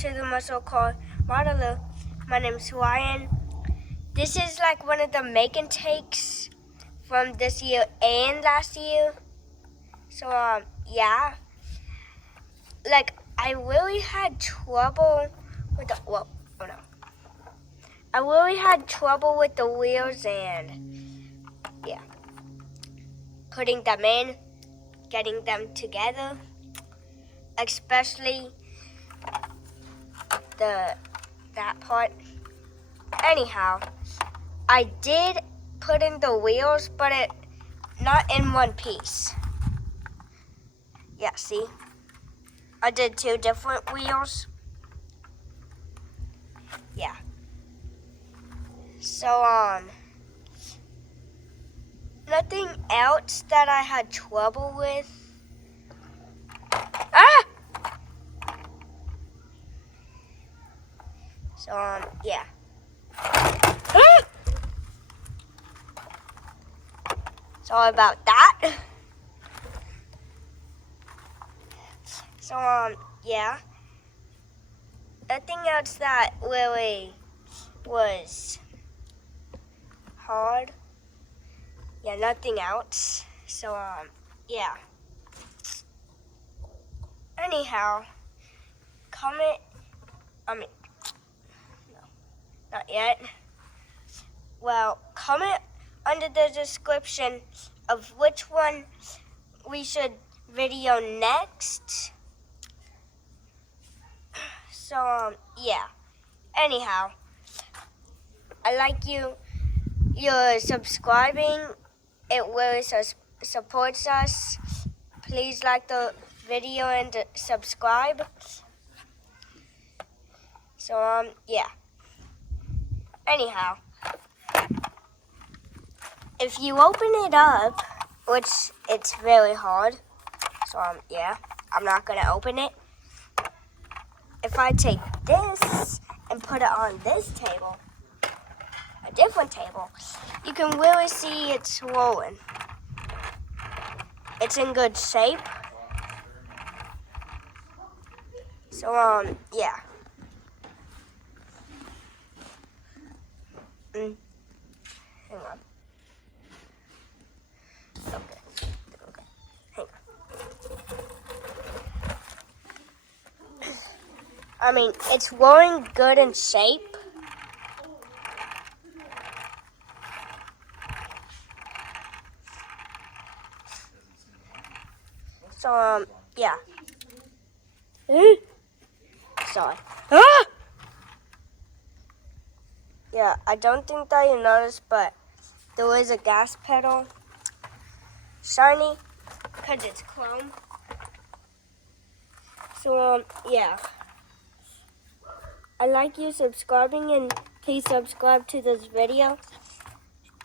to the muscle car modeler. My name's Ryan. This is like one of the make and takes from this year and last year. So yeah, like I really had trouble with the I really had trouble with the wheels and yeah, putting them in, getting them together, especially that part. Anyhow, I did put in the wheels, but not in one piece. Yeah, see? I did 2 different wheels. Yeah. So, nothing else that I had trouble with. Ah! So, yeah. Ah! Sorry about that. So, yeah. Nothing else that really was hard. Yeah, nothing else. So, yeah. Anyhow, comment, no, not yet. Well, comment under the description of which one we should video next. So, yeah. Anyhow, I like you're subscribing. It really supports us. Please like the video and subscribe. So, yeah. Anyhow, if you open it up, which it's really hard, so, yeah, I'm not going to open it. If I take this and put it on this table, a different table, you can really see it's rolling. It's in good shape. So, yeah. Hang on. Okay. Hang on. I mean, it's rolling good in shape. So, yeah. Sorry. Ah! Yeah, I don't think that you noticed, but there is a gas pedal. Shiny, because it's chrome. So, yeah. I like you subscribing, and please subscribe to this video.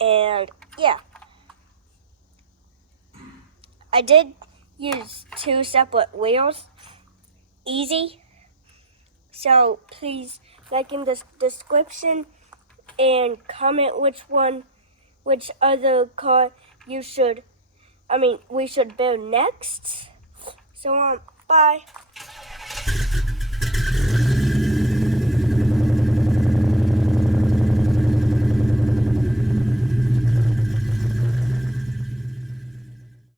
And, yeah. I did use 2 separate wheels. Easy. So, please like in the description and comment which other car we should build next. So, bye.